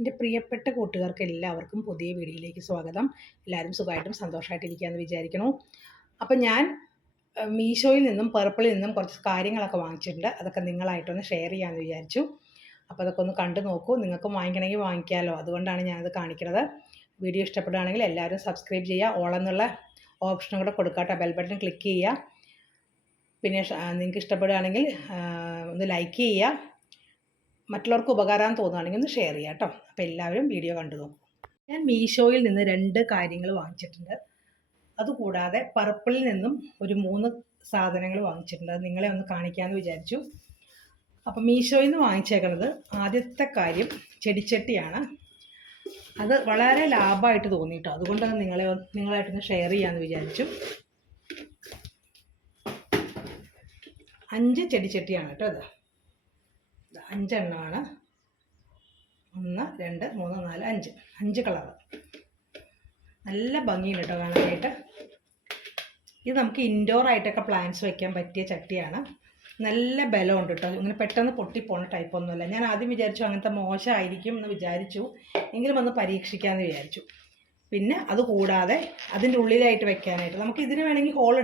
എന്റെ പ്രിയപ്പെട്ട കൂട്ടുകാർക്ക് എല്ലാവർക്കും പുതിയ വീഡിയോയിലേക്ക് സ്വാഗതം. എല്ലാവരും സുഖമായിട്ടും സന്തോഷമായിട്ടിരിക്കുകയെന്ന് വിചാരിക്കുന്നു. അപ്പം ഞാൻ മീഷോയിൽ നിന്നും പർപ്പിളിൽ നിന്നും കുറച്ച് കാര്യങ്ങളൊക്കെ വാങ്ങിച്ചിട്ടുണ്ട്. അതൊക്കെ നിങ്ങളായിട്ടൊന്ന് ഷെയർ ചെയ്യാമെന്ന് വിചാരിച്ചു. അപ്പോൾ അതൊക്കെ ഒന്ന് കണ്ടു നോക്കൂ. നിങ്ങൾക്ക് വാങ്ങിക്കണമെങ്കിൽ വാങ്ങിക്കാമല്ലോ അതുകൊണ്ടാണ് ഞാനത് കാണിക്കുന്നത്. വീഡിയോ ഇഷ്ടപ്പെടുകയാണെങ്കിൽ എല്ലാവരും സബ്സ്ക്രൈബ് ചെയ്യുക. ഓളെന്നുള്ള ഓപ്ഷനും കൂടെ കൊടുക്കാട്ടോ ബെൽ ബട്ടൺ ക്ലിക്ക് ചെയ്യുക. പിന്നെ നിങ്ങൾക്ക് ഇഷ്ടപ്പെടുകയാണെങ്കിൽ ഒന്ന് ലൈക്ക് ചെയ്യുക. മറ്റുള്ളവർക്ക് ഉപകാരം തോന്നുകയാണെങ്കിൽ ഒന്ന് ഷെയർ ചെയ്യാം കേട്ടോ. അപ്പോൾ എല്ലാവരും വീഡിയോ കണ്ടു നോക്കും. ഞാൻ മീഷോയിൽ നിന്ന് രണ്ട് കാര്യങ്ങൾ വാങ്ങിച്ചിട്ടുണ്ട്. അതുകൂടാതെ പർപ്പിളിൽ നിന്നും ഒരു മൂന്ന് സാധനങ്ങൾ വാങ്ങിച്ചിട്ടുണ്ട്. അത് നിങ്ങളെ ഒന്ന് കാണിക്കാമെന്ന് വിചാരിച്ചു. അപ്പോൾ മീഷോയിൽ നിന്ന് വാങ്ങിച്ചേക്കുന്നത് ആദ്യത്തെ കാര്യം ചെടിച്ചട്ടിയാണ്. അത് വളരെ ലാഭമായിട്ട് തോന്നിയിട്ടോ അതുകൊണ്ടാണ് നിങ്ങളെ നിങ്ങളായിട്ടൊന്ന് ഷെയർ ചെയ്യാമെന്ന് വിചാരിച്ചു. അഞ്ച് ചെടിച്ചട്ടിയാണ് കേട്ടോ ഇത്. അഞ്ചെണ്ണമാണ്. ഒന്ന് രണ്ട് മൂന്ന് നാല് അഞ്ച്. അഞ്ച് കളറ് നല്ല ഭംഗിയുണ്ട് കേട്ടോ കാണാനായിട്ട്. ഇത് നമുക്ക് ഇൻഡോർ ആയിട്ടൊക്കെ പ്ലാന്റ്സ് വയ്ക്കാൻ പറ്റിയ ചട്ടിയാണ്. നല്ല ബലമുണ്ട് കേട്ടോ ഇങ്ങനെ പെട്ടെന്ന് പൊട്ടിപ്പോണ ടൈപ്പൊന്നുമല്ല ഞാൻ ആദ്യം വിചാരിച്ചു അങ്ങനത്തെ മോശമായിരിക്കും എന്ന് വിചാരിച്ചു. എങ്കിലും ഒന്ന് പരീക്ഷിക്കാമെന്ന് വിചാരിച്ചു. പിന്നെ അത് കൂടാതെ അതിന്റെ ഉള്ളിലായിട്ട് വെക്കാനായിട്ട്. നമുക്ക് ഇതിന് വേണമെങ്കിൽ ഹോൾ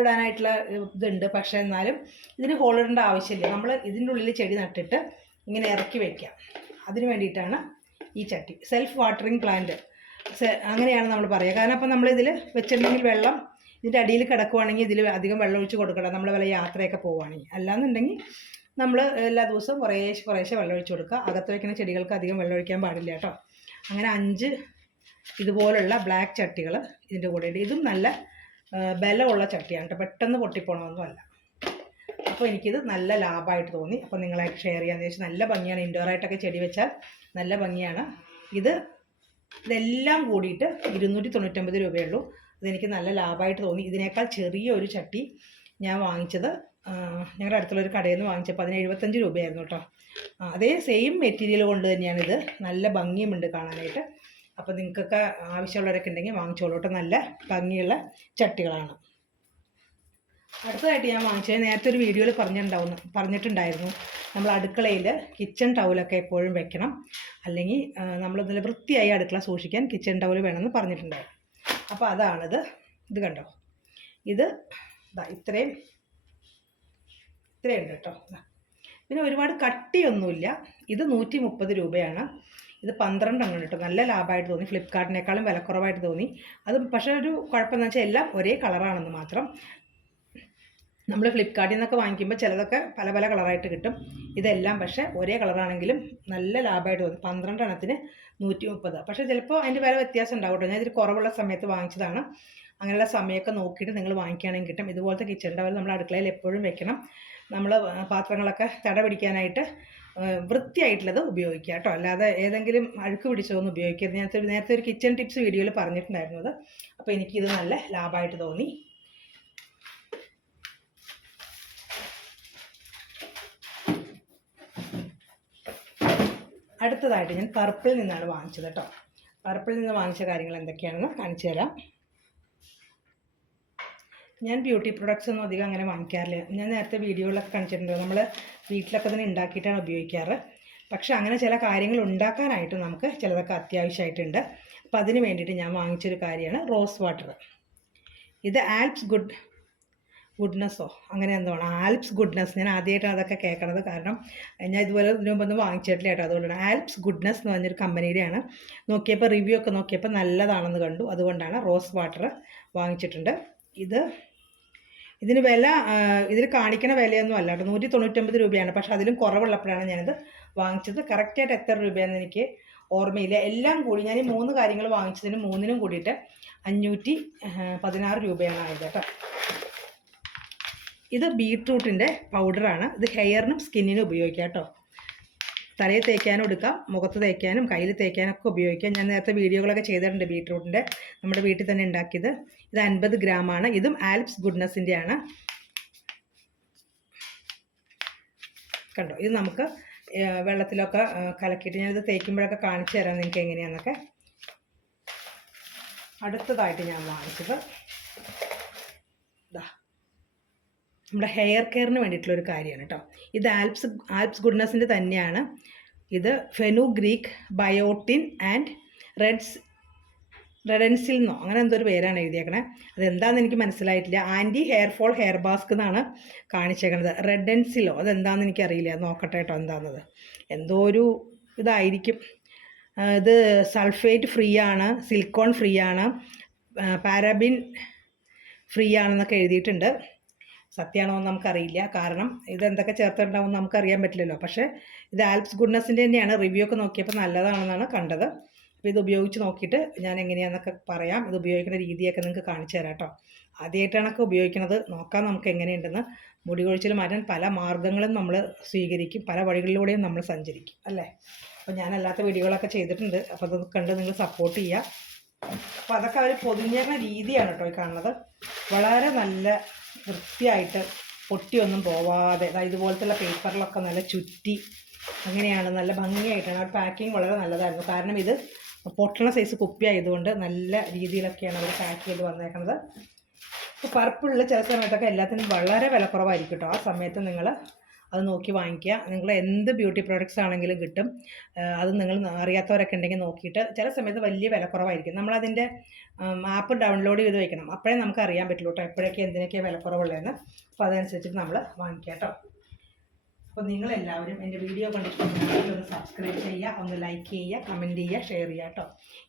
ഇടാനായിട്ടുള്ള ഇതുണ്ട്. പക്ഷെ എന്നാലും ഇതിന് ഹോൾ ഇടേണ്ട ആവശ്യമില്ല. നമ്മൾ ഇതിന്റെ ഉള്ളിൽ ചെടി നട്ടിട്ട് ഇങ്ങനെ ഇറക്കി വയ്ക്കാം അതിന് വേണ്ടിയിട്ടാണ് ഈ ചട്ടി. സെൽഫ് വാട്ടറിങ് പ്ലാന്റ് അങ്ങനെയാണ് നമ്മൾ പറയുക. കാരണം അപ്പം നമ്മളിതിൽ വെച്ചിട്ടുണ്ടെങ്കിൽ വെള്ളം ഇതിന്റെ അടിയിൽ കിടക്കുവാണെങ്കിൽ ഇതിൽ അധികം വെള്ളം ഒഴിച്ച് കൊടുക്കണം നമ്മൾ വല്ല യാത്രയൊക്കെ പോവുകയാണെങ്കിൽ. അല്ലാന്നുണ്ടെങ്കിൽ നമ്മൾ എല്ലാ ദിവസവും കുറേശ്ശെ കുറേശ്ശെ വെള്ളം ഒഴിച്ച് കൊടുക്കുക. അകത്ത് വയ്ക്കുന്ന ചെടികൾക്ക് അധികം വെള്ളം ഒഴിക്കാൻ പാടില്ല കേട്ടോ. അങ്ങനെ അഞ്ച് ഇതുപോലുള്ള ബ്ലാക്ക് ചട്ടികൾ ഇതിന്റെ കൂടെ ഉണ്ട് ഇതും നല്ല ബലമുള്ള ചട്ടിയാണ് പെട്ടെന്ന് പൊട്ടിപ്പോണമൊന്നുമല്ല അപ്പോൾ എനിക്കിത് നല്ല ലാഭമായിട്ട് തോന്നി. അപ്പോൾ നിങ്ങളായിട്ട് ഷെയർ ചെയ്യാമെന്ന് വെച്ചാൽ നല്ല ഭംഗിയാണ്. ഇൻഡോർ ആയിട്ടൊക്കെ ചെടി വെച്ചാൽ നല്ല ഭംഗിയാണ്. ഇത് ഇതെല്ലാം കൂടിയിട്ട് ഇരുന്നൂറ്റി തൊണ്ണൂറ്റൊമ്പത് രൂപയുള്ളൂ അതെനിക്ക് നല്ല ലാഭമായിട്ട് തോന്നി. ഇതിനേക്കാൾ ചെറിയ ഒരു ചട്ടി ഞാൻ വാങ്ങിച്ചത് ഞങ്ങളുടെ അടുത്തുള്ള ഒരു കടയിൽ നിന്ന് വാങ്ങിച്ചപ്പോൾ അതിന് എഴുപത്തഞ്ച് രൂപയായിരുന്നു കേട്ടോ. അതേ സെയിം മെറ്റീരിയൽ കൊണ്ട് തന്നെയാണിത്. നല്ല ഭംഗിയുമുണ്ട് കാണാനായിട്ട്. അപ്പോൾ നിങ്ങൾക്കൊക്കെ ആവശ്യമുള്ളവരൊക്കെ ഉണ്ടെങ്കിൽ വാങ്ങിച്ചോളൂട്ടോ നല്ല ഭംഗിയുള്ള ചട്ടികളാണ്. അടുത്തതായിട്ട് ഞാൻ വാങ്ങിച്ചത് നേരത്തെ ഒരു വീഡിയോയിൽ പറഞ്ഞിട്ടുണ്ടാവുന്നു പറഞ്ഞിട്ടുണ്ടായിരുന്നു. നമ്മൾ അടുക്കളയിൽ കിച്ചൺ ടൗലൊക്കെ എപ്പോഴും വെക്കണം. അല്ലെങ്കിൽ നമ്മൾ നല്ല വൃത്തിയായി അടുക്കള സൂക്ഷിക്കാൻ കിച്ചൺ ടൗൽ വേണമെന്ന് പറഞ്ഞിട്ടുണ്ടായിരുന്നു. അപ്പോൾ അതാണിത്. ഇത് കണ്ടോ? ഇത് ഇതാ ഇത്രയും ഇത്രയുണ്ട് കേട്ടോ. പിന്നെ ഒരുപാട് കട്ടിയൊന്നുമില്ല. ഇത് നൂറ്റി മുപ്പത് രൂപയാണ്. ഇത് പന്ത്രണ്ടെണ്ണം കേട്ടോ. നല്ല ലാഭമായിട്ട് തോന്നി. ഫ്ലിപ്കാർട്ടിനേക്കാളും വിലക്കുറവായിട്ട് തോന്നി. അത് പക്ഷേ ഒരു കുഴപ്പമെന്ന് വെച്ചാൽ എല്ലാം ഒരേ കളറാണെന്ന് മാത്രം. നമ്മൾ ഫ്ലിപ്കാർട്ടിൽ നിന്നൊക്കെ വാങ്ങിക്കുമ്പോൾ ചിലതൊക്കെ പല പല കളറായിട്ട് കിട്ടും. ഇതെല്ലാം പക്ഷേ ഒരേ കളറാണെങ്കിലും നല്ല ലാഭമായിട്ട് തോന്നി. പന്ത്രണ്ടെണ്ണത്തിന് നൂറ്റി മുപ്പത് പക്ഷേ ചിലപ്പോൾ അതിന്റെ വില വ്യത്യാസം ഉണ്ടാവും കേട്ടോ. ഞാൻ ഇതിൽ കുറവുള്ള സമയത്ത് വാങ്ങിച്ചതാണ്. അങ്ങനെയുള്ള സമയമൊക്കെ നോക്കിയിട്ട് നിങ്ങൾ വാങ്ങിക്കുകയാണെങ്കിൽ കിട്ടും. ഇതുപോലത്തെ കിച്ചൺ ടവൽ നമ്മൾ അടുക്കളയിൽ എപ്പോഴും വെക്കണം. നമ്മൾ പാത്രങ്ങളൊക്കെ തട പിടിക്കാനായിട്ട് വൃത്തിയായിട്ടുള്ളത് ഉപയോഗിക്കുക കേട്ടോ. അല്ലാതെ ഏതെങ്കിലും അഴുക്ക് പിടിച്ചതൊന്നും ഉപയോഗിക്കരുത്. ഞാൻ നേരത്തെ ഒരു കിച്ചൺ ടിപ്സ് വീഡിയോയിൽ പറഞ്ഞിട്ടുണ്ടായിരുന്നത്. അപ്പോൾ എനിക്കിത് നല്ല ലാഭമായിട്ട് തോന്നി. അടുത്തതായിട്ട് ഞാൻ പർപ്പിളിൽ നിന്നാണ് വാങ്ങിച്ചത് കേട്ടോ. പർപ്പിളിൽ നിന്ന് വാങ്ങിച്ച കാര്യങ്ങൾ എന്തൊക്കെയാണെന്ന് കാണിച്ചു തരാം. ഞാൻ ബ്യൂട്ടി പ്രൊഡക്ട്സ് ഒന്നും അധികം അങ്ങനെ വാങ്ങിക്കാറില്ല. ഞാൻ നേരത്തെ വീഡിയോയിലൊക്കെ കാണിച്ചിട്ടുണ്ട് നമ്മൾ വീട്ടിലൊക്കെ തന്നെ ഉണ്ടാക്കിയിട്ടാണ് ഉപയോഗിക്കാറ്. പക്ഷേ അങ്ങനെ ചില കാര്യങ്ങൾ ഉണ്ടാക്കാനായിട്ട് നമുക്ക് ചിലതൊക്കെ അത്യാവശ്യമായിട്ടുണ്ട്. അപ്പം അതിന് വേണ്ടിയിട്ട് ഞാൻ വാങ്ങിച്ചൊരു കാര്യമാണ് റോസ് വാട്ടർ. ഇത് ആൽപ്സ് ഗുഡ് ഗുഡ്നെസ്സോ? അങ്ങനെ എന്തോ ആൽപ്സ് ഗുഡ്നെസ് ഞാൻ ആദ്യമായിട്ടാണ് അതൊക്കെ കേൾക്കണത്. കാരണം ഞാൻ ഇതുപോലെ ഇതിനു മുമ്പൊന്നും വാങ്ങിച്ചിട്ടില്ല കേട്ടോ. അതുകൊണ്ടാണ്. ആൽപ്സ് ഗുഡ്നെസ് എന്ന് പറഞ്ഞൊരു കമ്പനിയുടെയാണ്. നോക്കിയപ്പോൾ റിവ്യൂ ഒക്കെ നോക്കിയപ്പോൾ നല്ലതാണെന്ന് കണ്ടു. അതുകൊണ്ടാണ് റോസ് വാട്ടർ വാങ്ങിച്ചിട്ടുണ്ട്. ഇത് ഇതിന് വില ഇതിൽ കാണിക്കണ വിലയൊന്നും അല്ല കേട്ടോ. നൂറ്റി തൊണ്ണൂറ്റൊമ്പത് രൂപയാണ്. പക്ഷേ അതിലും കുറവുള്ളപ്പോഴാണ് ഞാനിത് വാങ്ങിച്ചത്. കറക്റ്റായിട്ട് എത്ര രൂപയാണെന്ന് എനിക്ക് ഓർമ്മയില്ല. എല്ലാം കൂടി ഞാൻ ഈ മൂന്ന് കാര്യങ്ങൾ വാങ്ങിച്ചതിന് മൂന്നിനും കൂടിയിട്ട് അഞ്ഞൂറ്റി പതിനാറ് രൂപയാണ് ആയത് കേട്ടോ. ഇത് ബീട്രൂട്ടിന്റെ പൗഡറാണ്. ഇത് ഹെയറിനും സ്കിന്നിനും ഉപയോഗിക്കാം കേട്ടോ. തലയിൽ തേക്കാനും എടുക്കാം മുഖത്ത് തേക്കാനും കയ്യിൽ തേക്കാനും ഒക്കെ ഉപയോഗിക്കാം. ഞാൻ നേരത്തെ വീഡിയോകളൊക്കെ ചെയ്തിട്ടുണ്ട് ബീട്രൂട്ടിന്റെ. നമ്മുടെ വീട്ടിൽ തന്നെ ഉണ്ടാക്കിയത്. ഇത് അൻപത് ഗ്രാമാണ്. ഇതും ആൽപ്സ് ഗുഡ്നെസ്സിന്റെ ആണ് കണ്ടോ? ഇത് നമുക്ക് വെള്ളത്തിലൊക്കെ കലക്കിയിട്ട് ഞാനിത് തേക്കുമ്പോഴൊക്കെ കാണിച്ചു തരാം നിങ്ങൾക്ക് എങ്ങനെയാണെന്നൊക്കെ അടുത്തതായിട്ട് ഞാൻ വാങ്ങിച്ചത്. ഇതാ നമ്മുടെ ഹെയർ കെയറിന് വേണ്ടിയിട്ടുള്ള ഒരു കാര്യമാണ് കേട്ടോ ഇത് ആൽപ്സ് ആൽപ്സ് ഗുഡ്നസിന്റെ തന്നെയാണ്. ഇത് fenugreek biotin and Reds റെഡൻസിൽ നിന്നോ അങ്ങനെ എന്തോ ഒരു പേരാണ് എഴുതിയേക്കണേ. അതെന്താണെന്ന് എനിക്ക് മനസ്സിലായിട്ടില്ല. Anti hair fall hair mask എന്നാണ് കാണിച്ചേക്കണത്. റെഡൻസിലോ അതെന്താണെന്ന് എനിക്കറിയില്ല. നോക്കട്ടെ കേട്ടോ എന്താണെന്നത് എന്തോ ഒരു ഇതായിരിക്കും. ഇത് സൾഫേറ്റ് ഫ്രീ ആണ് സിലിക്കോൺ ഫ്രീ ആണ് പാരാബിൻ ഫ്രീ ആണെന്നൊക്കെ എഴുതിയിട്ടുണ്ട്. സത്യമാണോ എന്ന് നമുക്കറിയില്ല. കാരണം ഇത് എന്തൊക്കെ ചേർത്തിട്ടുണ്ടാവും നമുക്ക് അറിയാൻ പറ്റില്ലല്ലോ. പക്ഷേ ഇത് ആൽപ്സ് ഗുഡ്നസിന്റെ തന്നെയാണ്. റിവ്യൂ ഒക്കെ നോക്കിയപ്പോൾ നല്ലതാണെന്നാണ് കണ്ടത്. അപ്പോൾ ഇത് ഉപയോഗിച്ച് നോക്കിയിട്ട് ഞാൻ എങ്ങനെയാണെന്നൊക്കെ പറയാം. ഇത് ഉപയോഗിക്കുന്ന രീതിയൊക്കെ നിങ്ങൾക്ക് കാണിച്ചു തരാം കേട്ടോ. ആദ്യമായിട്ടാണൊക്കെ ഉപയോഗിക്കുന്നത്. നോക്കാം നമുക്ക് എങ്ങനെയുണ്ടെന്ന്. മുടി കൊഴിച്ചിൽ മാറ്റാൻ പല മാർഗങ്ങളും നമ്മൾ സ്വീകരിക്കും. പല വഴികളിലൂടെയും നമ്മൾ സഞ്ചരിക്കും. അല്ലേ? അപ്പോൾ ഞാൻ അല്ലാത്ത വീഡിയോകളൊക്കെ ചെയ്തിട്ടുണ്ട്. അപ്പോൾ അത് കണ്ട് നിങ്ങൾ സപ്പോർട്ട് ചെയ്യുക. അപ്പോൾ അതൊക്കെ അവർ പൊതിഞ്ഞേക്കുന്ന രീതിയാണ് കേട്ടോ ഈ കാണുന്നത്. വളരെ നല്ല വൃത്തിയായിട്ട് പൊട്ടിയൊന്നും പോവാതെ. അതായത് ഇതുപോലത്തുള്ള പേപ്പറിലൊക്കെ നല്ല ചുറ്റി അങ്ങനെയാണ് നല്ല ഭംഗിയായിട്ടാണ്. അവർ പാക്കിങ് വളരെ നല്ലതായിരുന്നു. കാരണം ഇത് പൊട്ടണ സൈസ് കുപ്പി ആയതുകൊണ്ട് നല്ല രീതിയിലൊക്കെയാണ് അവർ പാക്ക് ചെയ്ത് വന്നേക്കുന്നത് പർപ്പിളിൽ ചില സമയത്തൊക്കെ എല്ലാത്തിനും വളരെ വിലക്കുറവായിരിക്കും കേട്ടോ ആ സമയത്ത് നിങ്ങൾ അത് നോക്കി വാങ്ങിക്കുക. നിങ്ങൾ എന്ത് ബ്യൂട്ടി പ്രോഡക്റ്റ്സ് ആണെങ്കിലും കിട്ടും. അത് നിങ്ങൾ അറിയാത്തവരൊക്കെ ഉണ്ടെങ്കിൽ നോക്കിയിട്ട് ചില സമയത്ത് വലിയ വിലക്കുറവായിരിക്കും നമ്മളതിന്റെ ആപ്പ് ഡൗൺലോഡ് ചെയ്ത് വെക്കണം. അപ്പോഴേ നമുക്ക് അറിയാൻ പറ്റുള്ളൂ കേട്ടോ എപ്പോഴൊക്കെ എന്തിനൊക്കെയാണ് വിലക്കുറവുള്ളതെന്ന് അപ്പോൾ അതനുസരിച്ചിട്ട് നമ്മൾ വാങ്ങിക്കാം കേട്ടോ. അപ്പോൾ നിങ്ങളെല്ലാവരും എന്റെ വീഡിയോ കണ്ടിട്ടുണ്ടെങ്കിൽ ഒന്ന് സബ്സ്ക്രൈബ് ചെയ്യുക ഒന്ന് ലൈക്ക് ചെയ്യുക കമന്റ് ചെയ്യുക ഷെയർ ചെയ്യുക കേട്ടോ.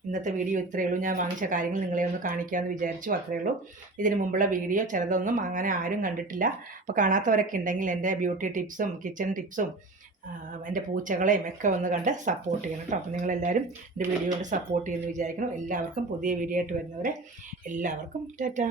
ഇന്നത്തെ വീഡിയോ ഇത്രയേ ഉള്ളൂ. ഞാൻ വാങ്ങിച്ച കാര്യങ്ങൾ നിങ്ങളെ ഒന്ന് കാണിക്കാമെന്ന് വിചാരിച്ചു അത്രയേ ഉള്ളൂ. ഇതിന് മുമ്പുള്ള വീഡിയോ ചിലതൊന്നും അങ്ങനെ ആരും കണ്ടിട്ടില്ല. അപ്പോൾ കാണാത്തവരൊക്കെ ഉണ്ടെങ്കിൽ എന്റെ ബ്യൂട്ടി ടിപ്സും കിച്ചൺ ടിപ്സും എന്റെ പൂച്ചകളെയും ഒക്കെ ഒന്ന് കണ്ട് സപ്പോർട്ട് ചെയ്യണം കേട്ടോ. അപ്പോൾ നിങ്ങളെല്ലാവരും എന്റെ വീഡിയോ കൊണ്ട് സപ്പോർട്ട് ചെയ്യുമെന്ന് വിചാരിക്കണം എല്ലാവർക്കും പുതിയ വീഡിയോ ആയിട്ട് വരുന്നവരെ എല്ലാവർക്കും ടാറ്റാ.